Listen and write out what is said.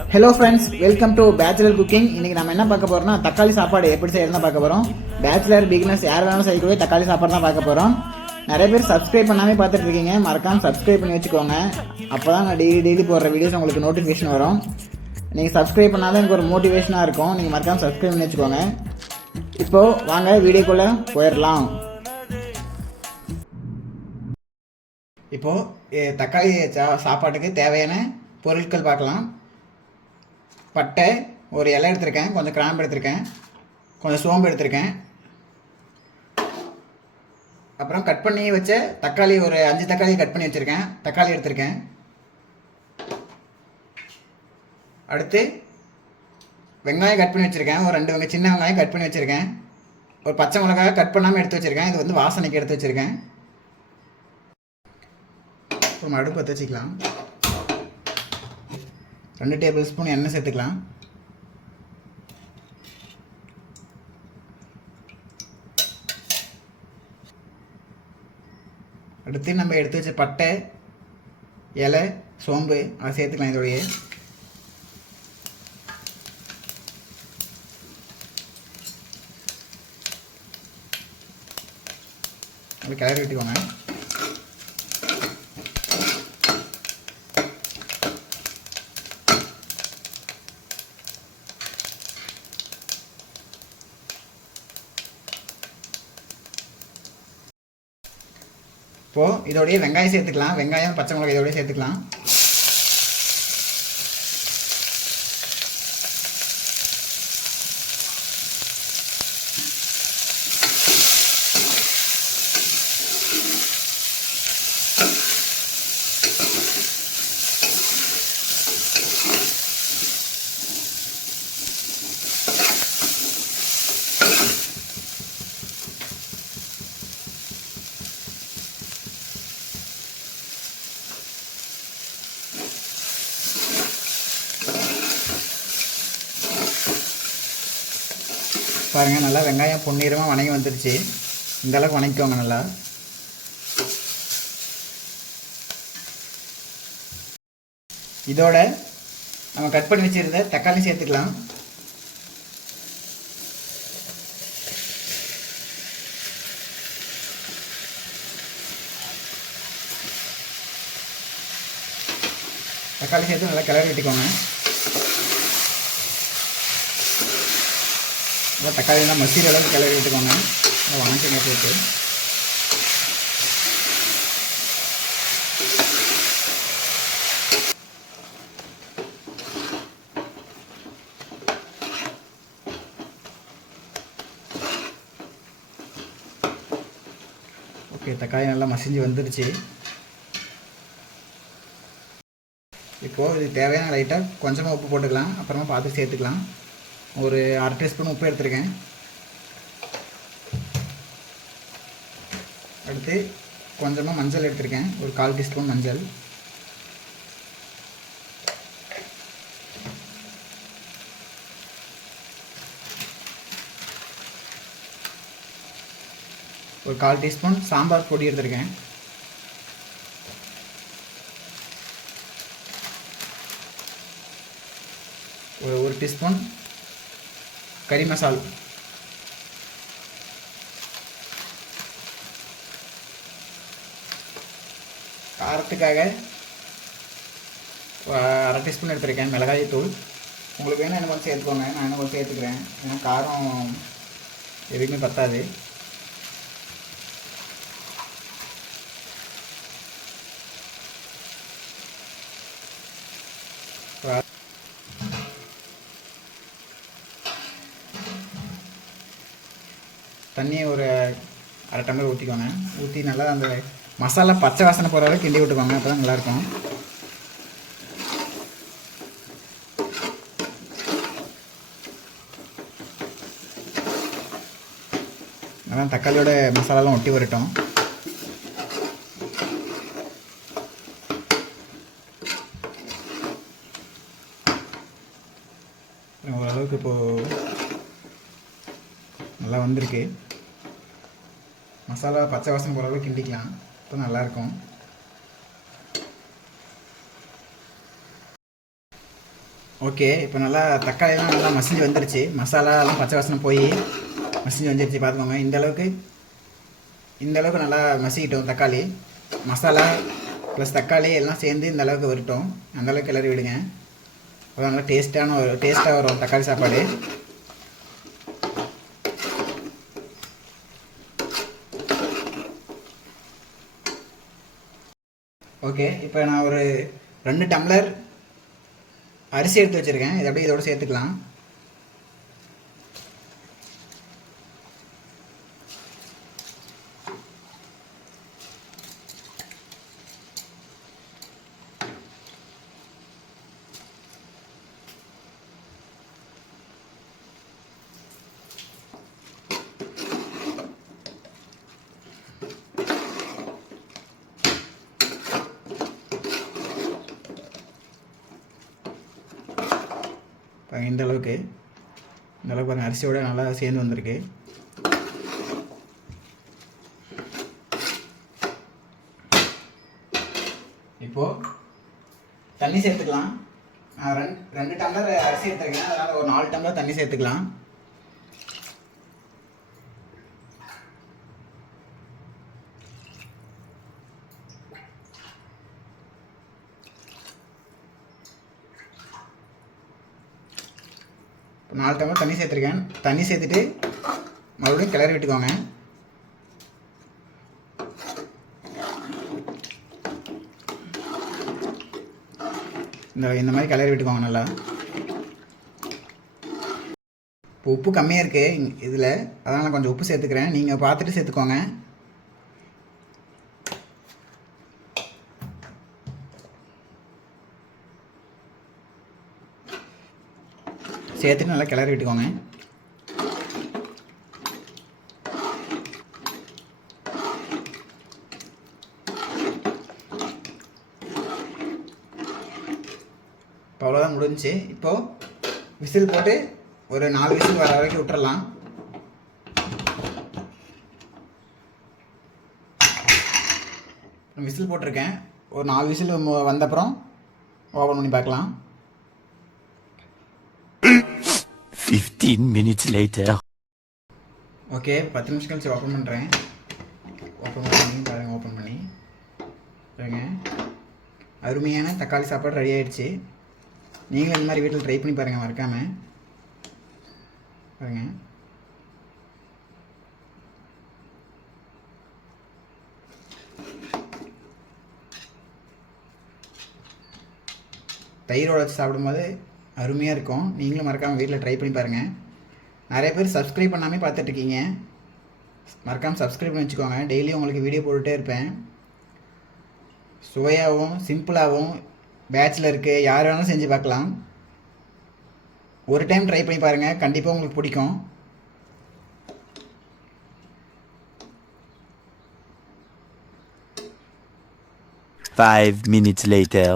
Hello friends, welcome to bachelor cooking. இன்னைக்கு நம்ம என்ன பார்க்க போறோம்னா தக்காளி சாப்பாடு எப்படி செய்யறதுன்னு பார்க்க போறோம். பேச்சுலர் பிகினர்ஸ் யார் வேணாலும் செய்யக்கூடிய தக்காளி சாப்பாடு தான் பார்க்க போறோம். நிறைய பேர் சப்ஸ்கிரைப் பண்ணாமே பார்த்துட்டு இருக்கீங்க. மறக்காம சப்ஸ்கிரைப் பண்ணி வச்சுக்கோங்க. அப்பதான் நான் டெய்லி போடுற வீடியோஸ் உங்களுக்கு நோட்டிஃபிகேஷன் வரும். நீங்க சப்ஸ்கிரைப் பண்ணாதான் எனக்கு ஒரு மோட்டிவேஷனா இருக்கும். நீங்க மறக்காம சப்ஸ்கிரைப் பண்ணி வச்சுக்கோங்க. இப்போ வாங்க வீடியோக்குள்ள போயிடலாம். இப்போ தக்காளி சாப்பாட்டுக்கு தேவையான பொருட்கள் பார்க்கலாம். பட்டை ஒரு இலை எடுத்திருக்கேன், கொஞ்சம் கிராம்பு எடுத்திருக்கேன், கொஞ்சம் சோம்பு எடுத்திருக்கேன். அப்புறம் கட் பண்ணி வச்ச தக்காளி ஒரு 5 தக்காளி கட் பண்ணி வச்சுருக்கேன், தக்காளி எடுத்திருக்கேன். அடுத்து வெங்காயம் கட் பண்ணி வச்சுருக்கேன், ஒரு 2 சின்ன வெங்காயம் கட் பண்ணி வச்சுருக்கேன். ஒரு பச்சை மிளகாய் கட் பண்ணாமல் எடுத்து வச்சுருக்கேன், இது வந்து வாசனைக்கு எடுத்து வச்சுருக்கேன். அப்புறம் அடுப்பு பற்ற வச்சுக்கலாம். 2 டேபிள் ஸ்பூன் எண்ணெய் சேர்த்துக்கலாம். அடுத்து நம்ம எடுத்து வச்ச பட்டை, இலை, சோம்பு அதை சேர்த்துக்கலாம். இதோடைய அது கிளறி விட்டுக்கோங்க. இப்போது இதோடைய வெங்காயம் சேர்த்துக்கலாம். வெங்காயம் பச்சை மிளகாய் இதோடய சேர்த்துக்கலாம். பாருங்கள், நல்லா வெங்காயம் பொன்னிறமாக வணங்கி வந்துடுச்சு. இந்த அளவுக்கு வணங்கிக்கோங்க. நல்லா இதோட நம்ம கட் பண்ணி வச்சுருந்த தக்காளி சேர்த்துக்கலாம். தக்காளி சேர்த்து நல்லா கிளறி விட்டுக்கோங்க. தக்காளியெல்லாம் மசிற அளவுக்கு கிளறி விட்டுக்கோங்க. வணக்கங்க போட்டு ஓகே. தக்காளி நல்லா மசிஞ்சு வந்துடுச்சு. இப்போது இது தேவையான லைட்டாக கொஞ்சமாக உப்பு போட்டுக்கலாம். அப்புறமா பார்த்து சேர்த்துக்கலாம். ஒரு 1/2 டீஸ்பூன் உப்பு எடுத்துருக்கேன். அடுத்து கொஞ்சமாக மஞ்சள் எடுத்துருக்கேன், ஒரு 1/4 டீஸ்பூன் மஞ்சள். ஒரு 1/4 டீஸ்பூன் சாம்பார் பொடி எடுத்துருக்கேன். ஒரு 1 டீஸ்பூன் கறி மசால். காரத்துக்காக 1/2 டீஸ்பூன் எடுத்துருக்கேன் மிளகாய் தூள். உங்களுக்கு வேணும் என்ன கொஞ்சம் சேர்த்துக்கோங்க, நான் என்ன கொஞ்சம் சேர்த்துக்கிறேன். ஏன்னா காரம் எதுவுமே பத்தாது. தண்ணியை ஒரு 1/2 டம்ளர் ஊற்றிக்கோங்க. ஊற்றி நல்லா அந்த மசாலா பச்சை வாசனை போகிற அளவுக்கு கிண்டி விட்டுக்கோங்க. அப்போ தான் நல்லாயிருக்கும். நல்லா தக்காளியோட மசாலாலாம் ஒட்டி வரட்டும். ஓரளவுக்கு இப்போது நல்லா வந்திருக்கு. மசாலா பச்சை வாசனை போகிற அளவுக்கு கிண்டிக்கலாம். இப்போ நல்லாயிருக்கும். ஓகே, இப்போ நல்லா தக்காளியெல்லாம் நல்லா மசிஞ்சு வந்துருச்சு. மசாலாலாம் பச்சை வாசனை போய் மசிஞ்சு வந்துருச்சு. பார்த்துக்கோங்க, இந்த அளவுக்கு நல்லா மசிக்கிட்டோம். தக்காளி மசாலா ப்ளஸ் தக்காளி எல்லாம் சேர்ந்து இந்த அளவுக்கு வரட்டும். அந்தளவுக்கு கிளறி விடுங்க. அது நல்லா டேஸ்ட்டாக வரும் தக்காளி சாப்பாடு. ஓகே, இப்போ நான் ஒரு 2 டம்ளர் அரிசி எடுத்து வச்சுருக்கேன். இதை அப்படியே இதோட சேர்த்துக்கலாம். இந்த அளவுக்கு பாருங்கள், அரிசியோட நல்லா சேர்ந்து வந்திருக்கு. இப்போது தண்ணி சேர்த்துக்கலாம். நான் 2 டம்ளர் அரிசி எடுத்துருக்கேன், அதனால் ஒரு 4 டம்ளர் தண்ணி சேர்த்துக்கலாம். இப்போ 4 டம்ளர் தண்ணி சேர்த்துருக்கேன். தண்ணி சேர்த்துட்டு மறுபடியும் கிளறி விட்டுக்கோங்க. இந்த மாதிரி கிளறி விட்டுக்கோங்க நல்லா. இப்போ உப்பு கம்மியாக இருக்குது இதில், அதனால் கொஞ்சம் உப்பு சேர்த்துக்கிறேன். நீங்கள் பார்த்துட்டு சேர்த்துக்கோங்க. சேர்த்துட்டு நல்லா கிளறி விட்டுக்கோங்க. இப்போ அவ்வளோதான் முடிஞ்சிச்சு. இப்போது விசில் போட்டு ஒரு 4 விசில் வர வரைக்கும் விட்டுறலாம். விசில் போட்டிருக்கேன். ஒரு 4 விசில் வந்தப்புறம் ஓப்பன் பண்ணி பார்க்கலாம். 15 minutes later. ஓகே, 10 நிமிஷம் கழிச்சு ஓப்பன் பண்ணுறேன். ஓப்பன் பண்ணி பாருங்க, அருமையான தக்காளி சாப்பாடு ரெடி ஆகிடுச்சு. நீங்களும் இந்த மாதிரி வீட்டில் ட்ரை பண்ணி பாருங்கள், மறக்காமல் பாருங்கள். தயிரோட சாப்பிடும்போது அருமையாக இருக்கும். நீங்களும் மறக்காமல் வீட்டில் ட்ரை பண்ணி பாருங்கள். நிறைய பேர் சப்ஸ்கிரைப் பண்ணாமல் பார்த்துட்ருக்கீங்க. மறக்காமல் சப்ஸ்கிரைப் பண்ணி வச்சுக்கோங்க. டெய்லியும் உங்களுக்கு வீடியோ போட்டுகிட்டே இருப்பேன். சுவையாகவும் சிம்பிளாகவும் பேச்சுலருக்கு யார் வேணாலும் செஞ்சு பார்க்கலாம். ஒரு டைம் ட்ரை பண்ணி பாருங்கள், கண்டிப்பாக உங்களுக்கு பிடிக்கும். Five minutes later.